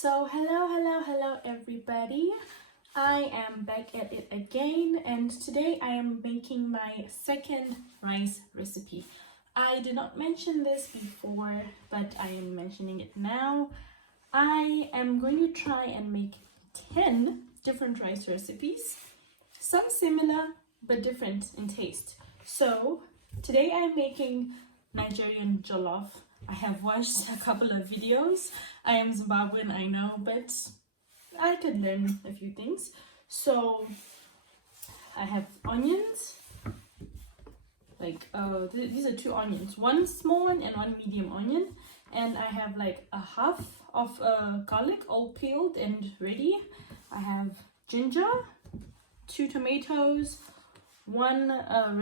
So hello everybody. I am back at it again, and today I am making my second rice recipe. I did not mention this before, but I am mentioning it now. I am going to try and make 10 different rice recipes, some similar but different in taste. So today I am making Nigerian jollof. I have watched a couple of videos. I am Zimbabwean, I know, but I could learn a few things. So I have onions, like these are 2 onions, one small one and one medium onion, and I have like a half of garlic all peeled and ready. I have ginger, 2 tomatoes, 1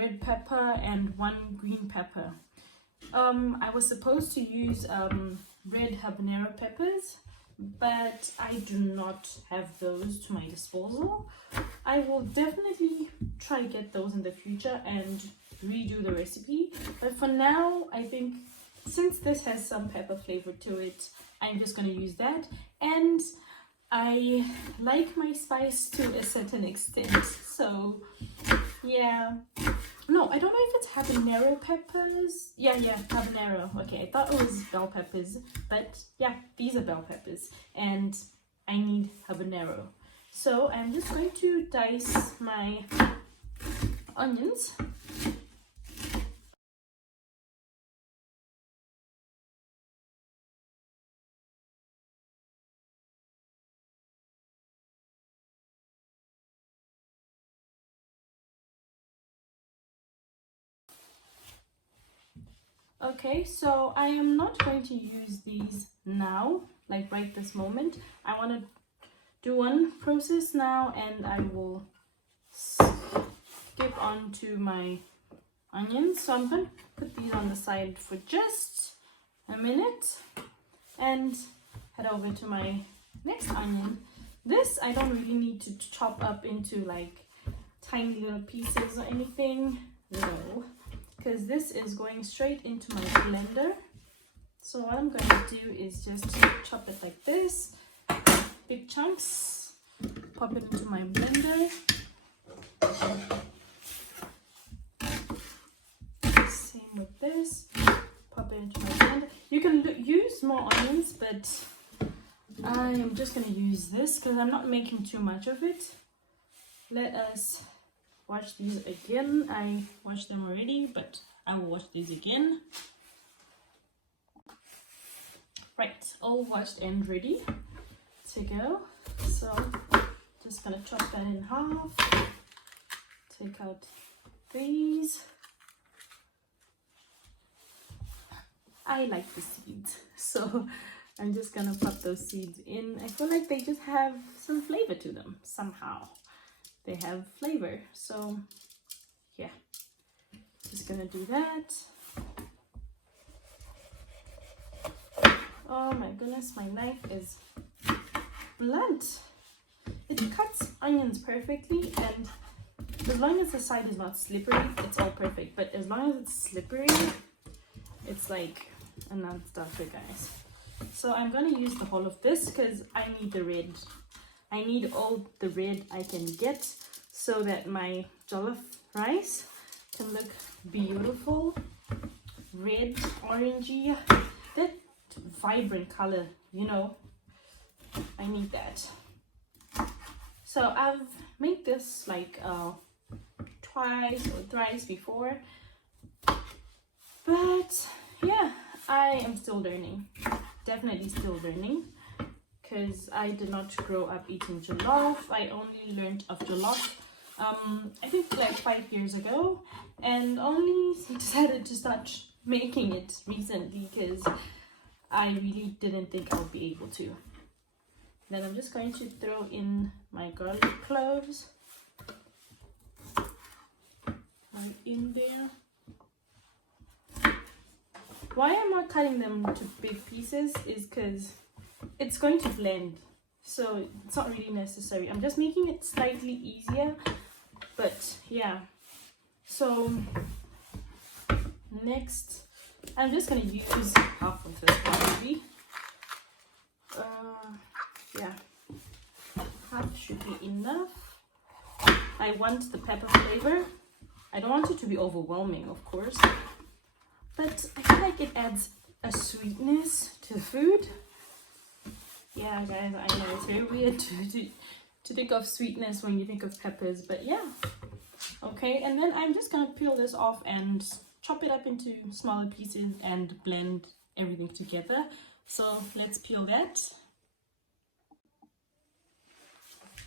red pepper and 1 green pepper. I was supposed to use red habanero peppers, but I do not have those to my disposal. I will definitely try to get those in the future and redo the recipe, but for now I think since this has some pepper flavor to it, I'm just going to use that. And I like my spice to a certain extent, so yeah. No, I don't know if it's habanero peppers. Yeah, habanero. Okay, I thought it was bell peppers, but yeah, these are bell peppers, and I need habanero. So I'm just going to dice my onions. Okay, so I am not going to use these now, like right this moment. I want to do one process now, and I will skip on to my onions. So I'm going to put these on the side for just a minute and head over to my next onion. This I don't really need to chop up into like tiny little pieces or anything, no, because this is going straight into my blender. So what I'm going to do is just chop it like this, big chunks, pop it into my blender. Same with this, pop it into my blender. You can use more onions, but I am just going to use this because I'm not making too much of it. Let us watch these again. I watched them already, but I will watch these again. Right, all watched and ready to go. So just gonna chop that in half, take out these. I like the seeds, so I'm just gonna pop those seeds in. I feel like they just have some flavor to them somehow. They have flavor, so yeah, just gonna do that. Oh my goodness, my knife is blunt. It cuts onions perfectly, and as long as the side is not slippery, it's all perfect. But as long as it's slippery, it's like a non-starter, guys. So I'm gonna use the whole of this because I need the red. I need all the red I can get so that my jollof rice can look beautiful, red, orangey, that vibrant color, you know. I need that. So I've made this like twice or thrice before, but yeah, I am still learning, definitely still learning, because I did not grow up eating jollof. I only learned of jollof I think like 5 years ago, and only decided to start making it recently because I really didn't think I would be able to. Then I'm just going to throw in my garlic cloves right in there. Why I'm not cutting them to big pieces is because it's going to blend, so it's not really necessary. I'm just making it slightly easier, but yeah. So next I'm just going to use half of this probably. yeah, half should be enough. I want the pepper flavor. I don't want it to be overwhelming, of course, but I feel like it adds a sweetness to the food. Yeah, guys, I know it's very weird to think of sweetness when you think of peppers, but yeah. Okay, and then I'm just gonna peel this off and chop it up into smaller pieces and blend everything together. So let's peel that.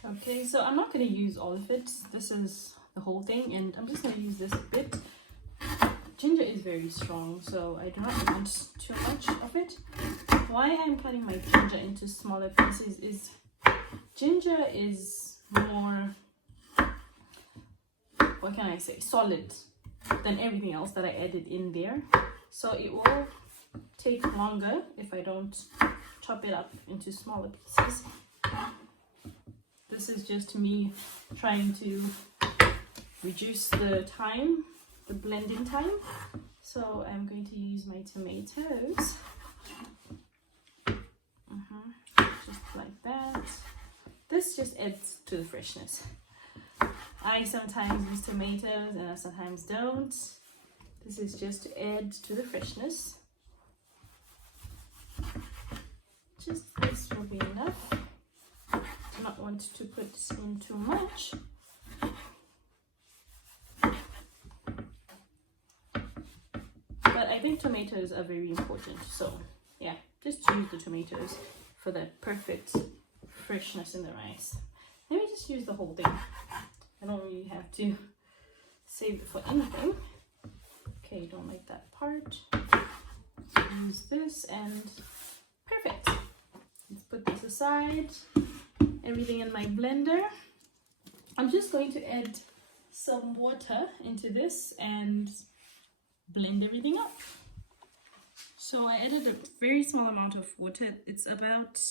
Okay, so I'm not going to use all of it. This is the whole thing, and I'm just going to use this a bit. Ginger is very strong, so I do not want too much of it. Why I'm cutting my ginger into smaller pieces is ginger is more, what can I say, solid than everything else that I added in there. So it will take longer if I don't chop it up into smaller pieces. This is just me trying to reduce the time, the blending time. So I'm going to use my tomatoes. Just like that. This just adds to the freshness. I sometimes use tomatoes and I sometimes don't. This is just to add to the freshness. Just this will be enough. Do not want to put in too much. But I think tomatoes are very important. So yeah, just use the tomatoes for the perfect freshness in the rice. Let me just use the whole thing. I don't really have to save it for anything. Okay, don't like that part. Use this and perfect. Let's put this aside. Everything in my blender. I'm just going to add some water into this and blend everything up. So I added a very small amount of water. It's about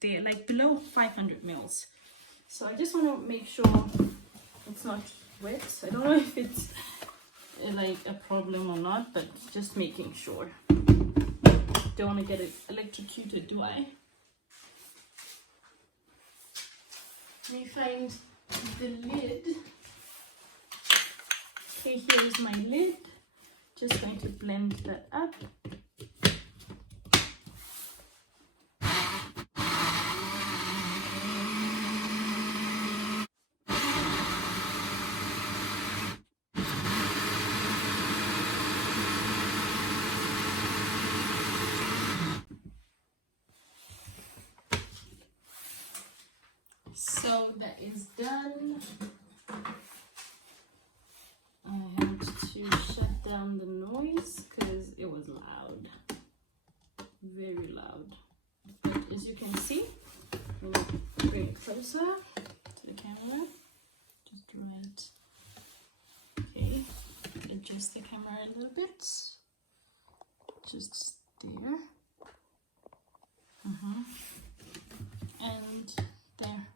there, like below 500 mils. So I just want to make sure it's not wet. I don't know if it's like a problem or not, but just making sure. Don't want to get it electrocuted, do I? Let me find the lid. Okay, here's my lid. Just going to blend that up. So that is done. I had to shut down the noise because it was loud, very loud. But as you can see, let me bring it closer to the camera, just right. Okay, adjust the camera a little bit, just there. And there.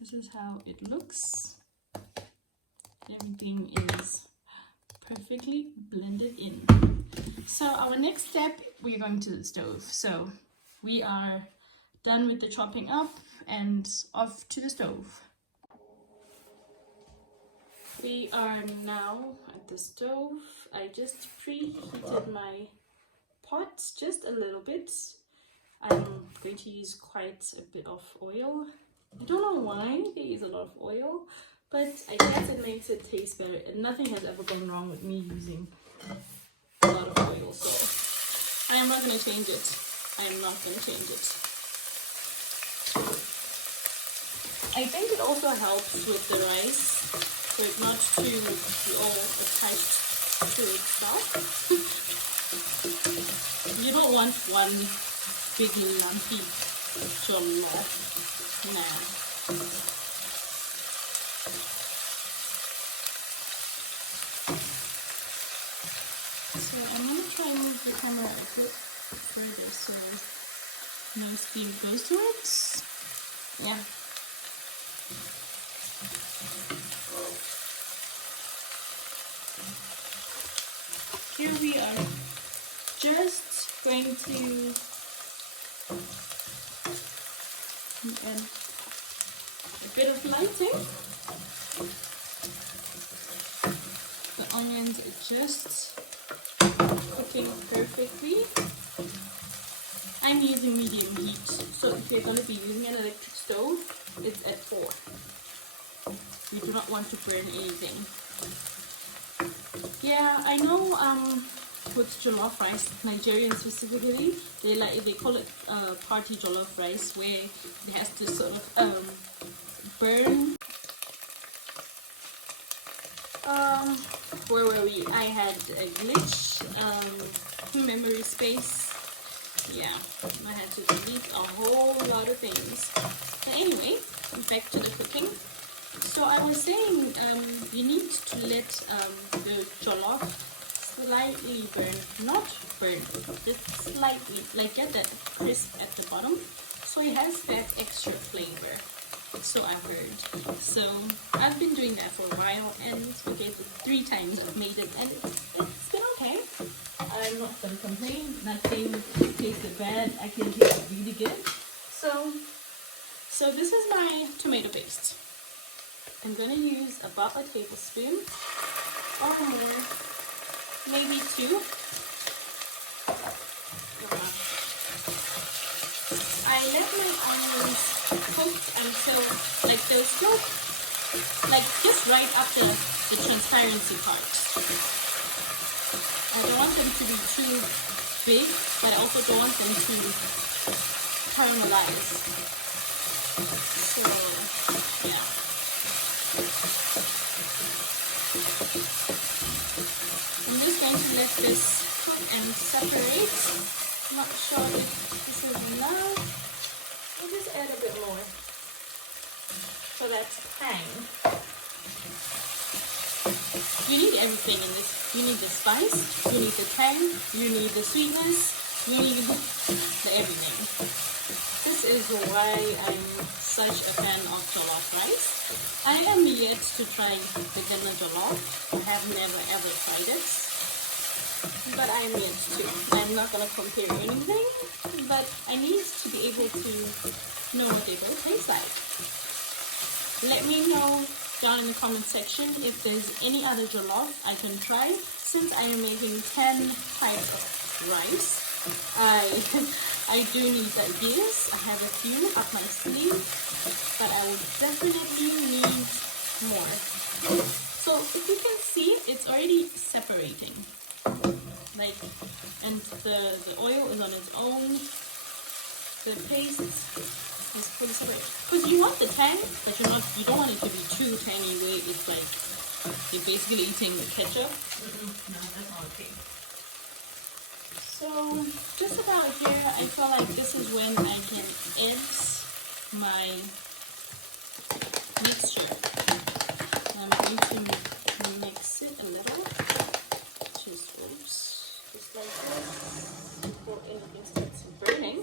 This is how it looks. Everything is perfectly blended in. So our next step, we're going to the stove. So we are done with the chopping up and off to the stove. We are now at the stove. I just preheated my pot just a little bit. I'm going to use quite a bit of oil. I don't know why they use a lot of oil, but I guess it makes it taste better, and nothing has ever gone wrong with me using a lot of oil, so I am not going to change it. I am not going to change it. I think it also helps with the rice for it not to be all attached to itself. You don't want one big lumpy jollof. Nah. So I'm going to try and move the camera a bit further so no steam goes to it. Yeah. Here we are just going to And a bit of lighting. The onions are just cooking perfectly. I'm using medium heat, so if you're going to be using an electric stove, it's at 4. You do not want to burn anything. Yeah, I know with jollof rice, Nigerian specifically, they call it party jollof rice, where it has to sort of burn. Where were we? I had a glitch, memory space. Yeah, I had to delete a whole lot of things. But anyway, back to the cooking. So I was saying, you need to let the jollof slightly burn, not burn, just slightly, like get that crisp at the bottom, so it has that extra flavor. So I've heard. So I've been doing that for a while, and okay, 3 times I've made it, and it's been okay. I'm not gonna complain. Not saying it tasted bad. Actually, it tasted really good. So this is my tomato paste. I'm gonna use about a tablespoon or more, maybe 2. I let my onions cook until like they'll still like just right after the transparency part. I don't want them to be too big, but I also don't want them to caramelize. So yeah. I'm just going to let this cook and separate. I'm not sure if this is enough. I'll just add a bit more. So that's thyme. You need everything in this. You need the spice, you need the thyme, you need the sweetness, you need the everything. This is why I'm such a fan of jollof rice. I am yet to try beginner jollof. I have never ever tried it. But I am yet to. I'm not going to compare anything, but I need to be able to know what they both taste like. Let me know down in the comment section if there's any other jollof I can try. Since I am making 10 types of rice, I do need ideas. I have a few up my sleeve, but I will definitely need more. So if you can see, it's already separating. Like, and the oil is on its own. The paste is fully separated. Because you want the tang, but you don't want it to be too tangy where it's like you're basically eating the ketchup. No, that's not okay. So just about here, I feel like this is when I can add my mixture. I'm going to mix it a little. Just like this before anything starts burning.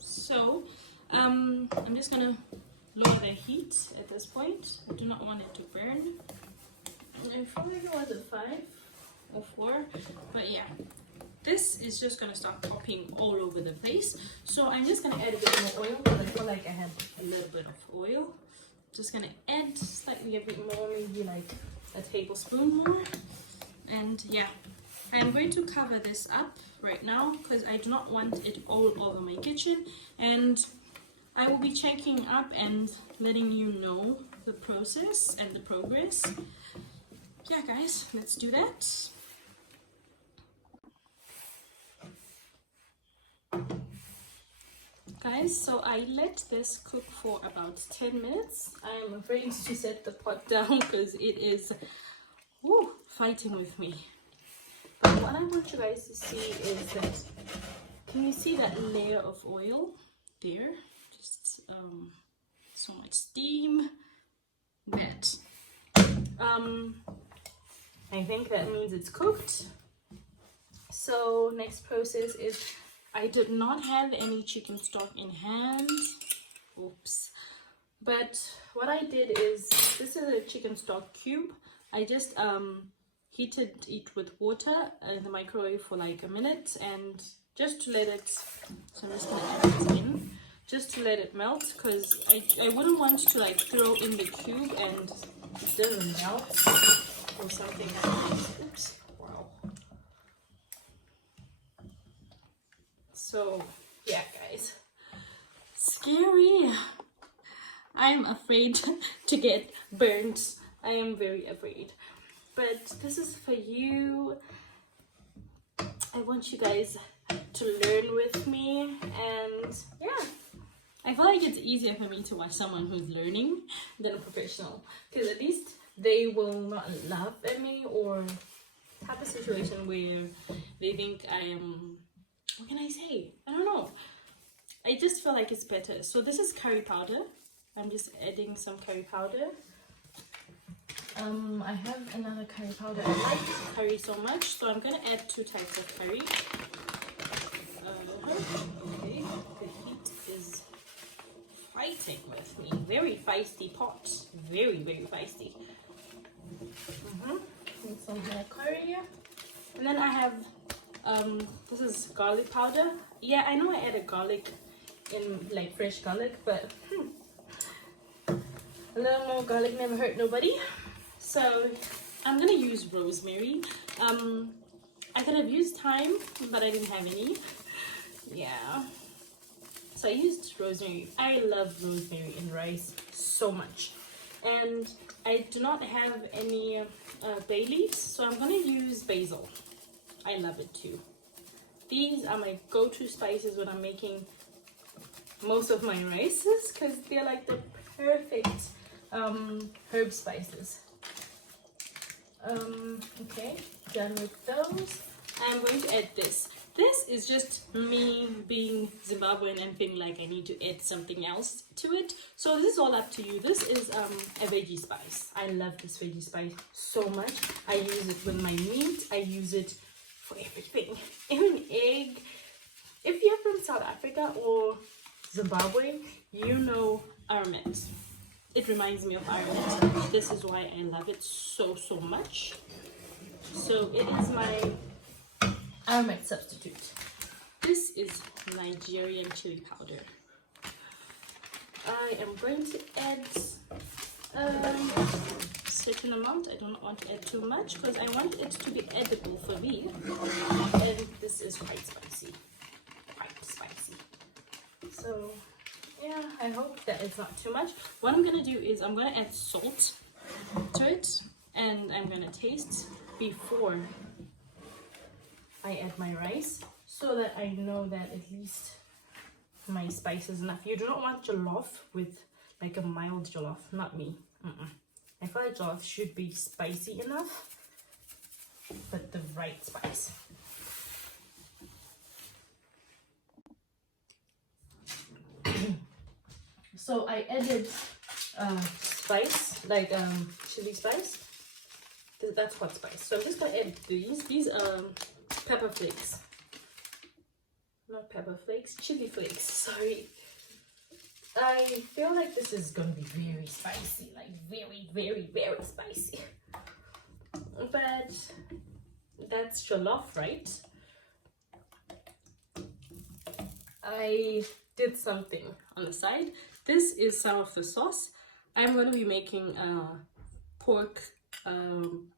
So I'm just gonna lower the heat at this point. I do not want it to burn. I probably go with a 5 or 4, but yeah. This is just gonna start popping all over the place. So I'm just gonna add a bit more oil because I feel like I have a little bit of oil. Just gonna add slightly a bit more, maybe like a tablespoon more. And yeah, I'm going to cover this up right now because I do not want it all over my kitchen. And I will be checking up and letting you know the process and the progress. Yeah, guys, let's do that. Guys, so I let this cook for about 10 minutes. I'm afraid to set the pot down because it is fighting with me. But what I want you guys to see is that, can you see that layer of oil there? Just so much steam. That I think that means it's cooked. So next process is, I did not have any chicken stock in hand. Oops. But what I did is, this is a chicken stock cube. I just heated it with water in the microwave for like a minute, and just to let it, so I'm just gonna add this in, just to let it melt, because I wouldn't want to like throw in the cube and it doesn't melt or something. Oops, wow. So yeah guys, scary. I'm afraid to get burnt. I am very afraid. But this is for you. I want you guys to learn with me, and yeah, I feel like it's easier for me to watch someone who's learning than a professional, because at least they will not laugh at me or have a situation where they think I am, what can I say? I don't know. I just feel like it's better. So this is curry powder. I'm just adding some curry powder. I have another curry powder. I like curry so much, so I'm gonna add 2 types of curry. Okay, the heat is fighting with me. Very feisty pot. Very, very feisty. Need some more curry. And then I have, this is garlic powder. Yeah, I know I added garlic in, like fresh garlic, but a little more garlic never hurt nobody. So I'm gonna use rosemary. I could have used thyme, but I didn't have any. Yeah, so I used rosemary. I love rosemary in rice so much, and I do not have any bay leaves, so I'm gonna use basil. I love it too. These are my go-to spices when I'm making most of my rices, because they're like the perfect herb spices. Okay, done with those. I'm going to add this. This is just me being Zimbabwean and feeling like I need to add something else to it. So this is all up to you. This is a veggie spice. I love this veggie spice so much. I use it with my meat. I use it for everything. Even egg. If you're from South Africa or Zimbabwe, you know armet. It reminds me of armet. This is why I love it so much. So it is my armet substitute. This is Nigerian chili powder. I am going to add a certain amount. I don't want to add too much because I want it to be edible for me. And this is quite spicy. Quite spicy. So yeah, I hope that it's not too much. What I'm gonna do is I'm gonna add salt to it, and I'm gonna taste before I add my rice, so that I know that at least my spice is enough. You do not want jollof with like a mild jollof, not me. I feel like jollof should be spicy enough, but the right spice. So I added spice, like chili spice. That's hot spice. So I'm just gonna add these. These are pepper flakes. Not pepper flakes, chili flakes. Sorry. I feel like this is gonna be very spicy, like very spicy. But that's jollof, right? I did something on the side. This is some of the sauce. I'm going to be making pork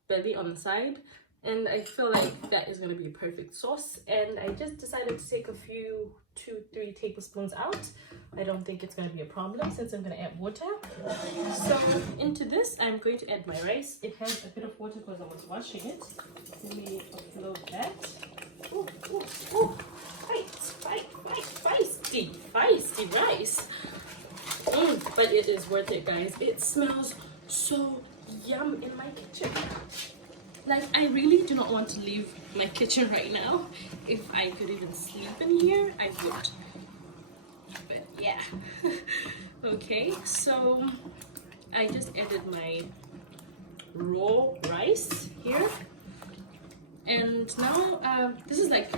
belly on the side, and I feel like that is going to be a perfect sauce. And I just decided to take a few 2-3 tablespoons out. I don't think it's going to be a problem since I'm going to add water. So into this I'm going to add my rice. It has a bit of water because I was washing it. Let me upload that. Ooh, ooh, ooh. Feisty rice. But it is worth it, guys. It smells so yum in my kitchen. Like, I really do not want to leave my kitchen right now. If I could even sleep in here, I would. But yeah. Okay, so I just added my raw rice here. And now this is like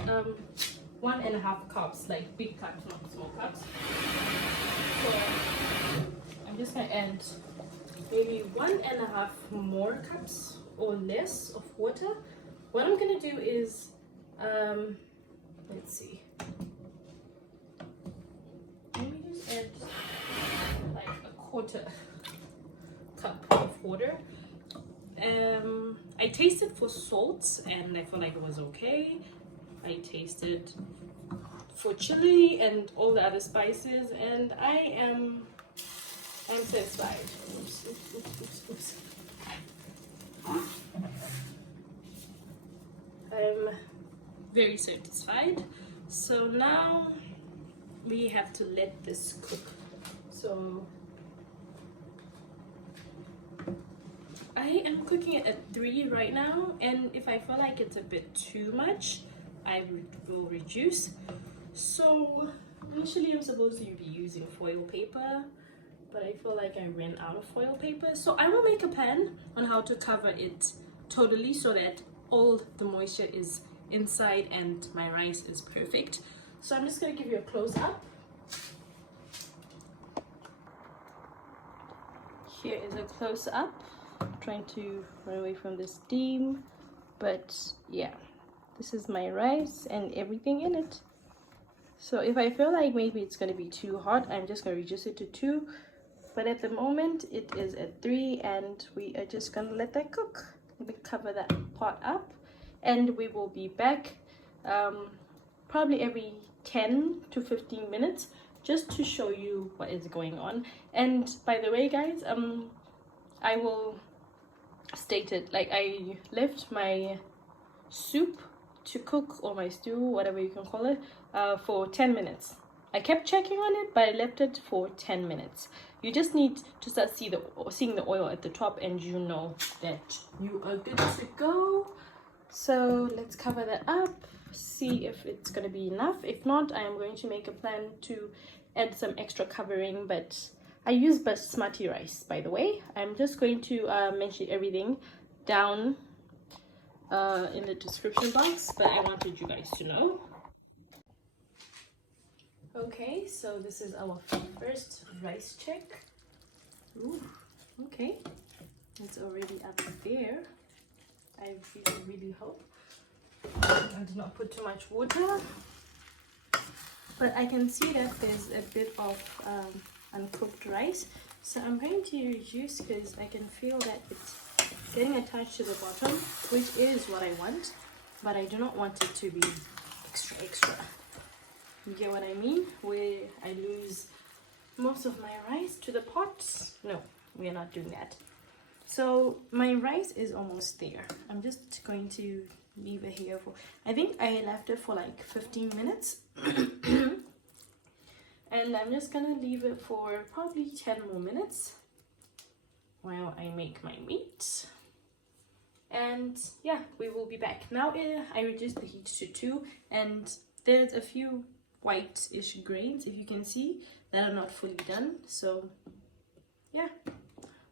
1.5 cups, like big cups, not small cups. So I'm just gonna add maybe 1.5 more cups or less of water. What I'm gonna do is, let's see, let me just add like 1/4 cup of water. I tasted for salt and I felt like it was okay. I tasted for chili and all the other spices, and I'm satisfied. Oops, oops, oops, oops, oops. I'm very satisfied. So now we have to let this cook. So I am cooking it at 3 right now, and if I feel like it's a bit too much, I will reduce. So initially I'm supposed to be using foil paper, but I feel like I ran out of foil paper. So I will make a plan on how to cover it totally so that all the moisture is inside and my rice is perfect. So I'm just going to give you a close-up. Here is a close-up. Trying to run away from the steam, but yeah, this is my rice and everything in it. So if I feel like maybe it's going to be too hot, I'm just going to reduce it to 2, but at the moment it is at 3 and we are just going to let that cook. Let me cover that pot up and we will be back probably every 10 to 15 minutes just to show you what is going on. And by the way guys, I will state it, like I left my soup to cook, or my stew, whatever you can call it, for 10 minutes. I kept checking on it, but I left it for 10 minutes. You just need to start seeing the oil at the top and you know that you are good to go. So let's cover that up, see if it's going to be enough. If not, I am going to make a plan to add some extra covering, but I use Basmati rice, by the way. I'm just going to mention everything down in the description box, but I wanted you guys to know. Okay, so this is our first rice check. Ooh, okay, it's already up there. I really hope I did not put too much water, but I can see that there's a bit of uncooked rice, so I'm going to reduce because I can feel that it's getting attached to the bottom, which is what I want, but I do not want it to be extra. You get what I mean? Where I lose most of my rice to the pot. No, we are not doing that. So my rice is almost there. I'm just going to leave it here for, I think I left it for like 15 minutes. And I'm just gonna leave it for probably 10 more minutes while I make my meat. And yeah, we will be back. Now I reduced the heat to 2, and there's a few white-ish grains, if you can see, that are not fully done. So yeah,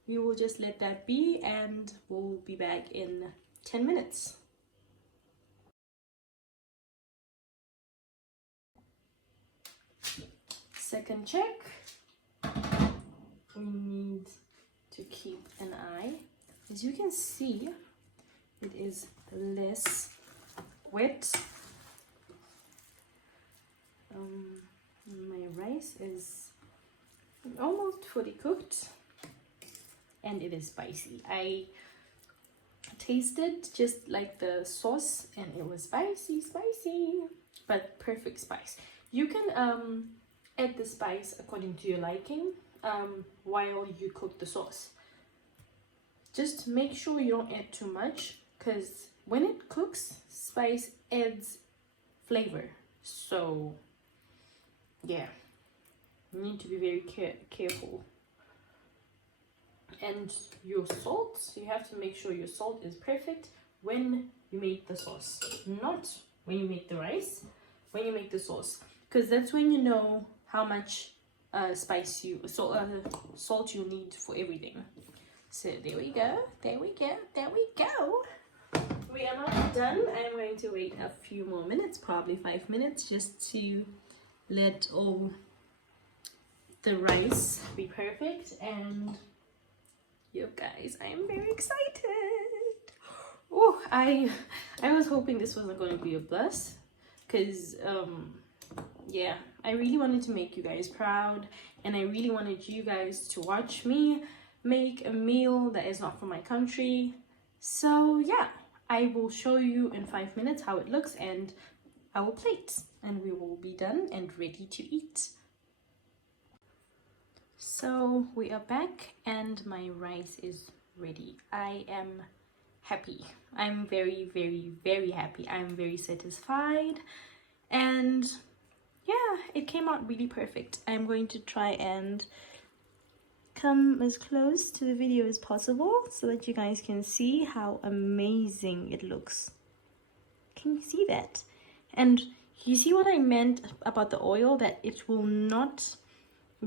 we will just let that be and we'll be back in 10 minutes. Second check. We need to keep an eye. As you can see, it is less wet. My rice is almost fully cooked and it is spicy. I tasted just like the sauce and it was spicy, but perfect spice. You can add the spice according to your liking while you cook the sauce. Just make sure you don't add too much, because when it cooks, spice adds flavor. So yeah, you need to be very careful. And your salt, you have to make sure your salt is perfect when you make the sauce, not when you make the rice, when you make the sauce, because that's when you know how much salt you need for everything. So there we go, there we go, there we go. We are not done. I'm going to wait a few more minutes, probably 5 minutes, just to let all the rice be perfect. And you guys, I am very excited. Oh, I was hoping this wasn't going to be a bust, because yeah, I really wanted to make you guys proud, and I really wanted you guys to watch me make a meal that is not from my country. So yeah, I will show you in 5 minutes how it looks and I will plate, and we will be done and ready to eat. So we are back and my rice is ready. I am happy. I'm very, very, very happy. I'm very satisfied, and yeah, it came out really perfect. I'm going to try and come as close to the video as possible so that you guys can see how amazing it looks. Can you see that? And you see what I meant about the oil, that it will not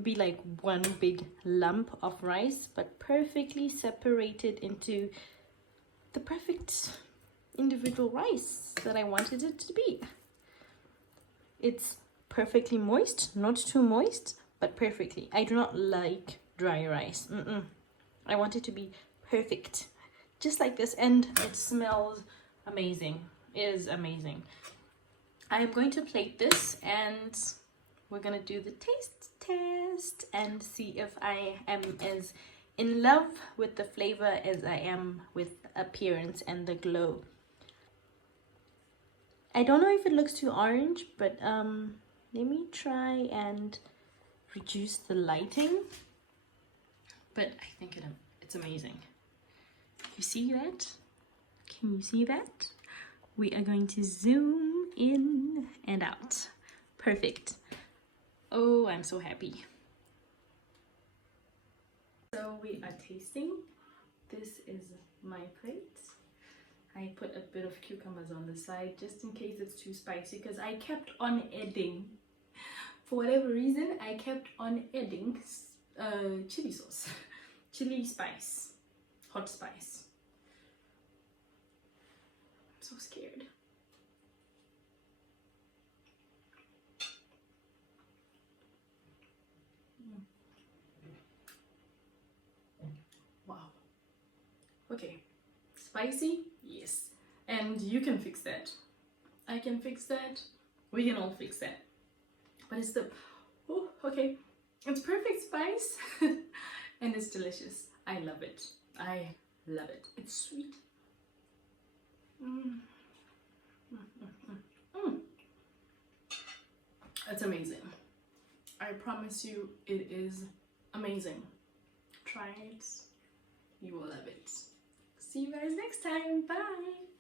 be like one big lump of rice, but perfectly separated into the perfect individual rice that I wanted it to be. It's perfectly moist, not too moist, but perfectly. I do not like dry rice. I want it to be perfect, just like this, and it smells amazing. It is amazing. I am going to plate this and we're gonna do the taste test and see if I am as in love with the flavor as I am with appearance and the glow. I don't know if it looks too orange, but let me try and reduce the lighting. But I think it's amazing. You see that? Can you see that? We are going to zoom in and out. Perfect. Oh, I'm so happy. So we are tasting. This is my plate. I put a bit of cucumbers on the side just in case it's too spicy, because I kept on adding, for whatever reason, I kept on adding chili sauce, chili spice, hot spice. I'm so scared. Wow. Okay. Spicy? Yes. And you can fix that. I can fix that. We can all fix that. But it's the... Oh, okay. It's perfect spice. And it's delicious. I love it. I love it. It's sweet. It's amazing. I promise you, it is amazing. Try it. You will love it. See you guys next time. Bye.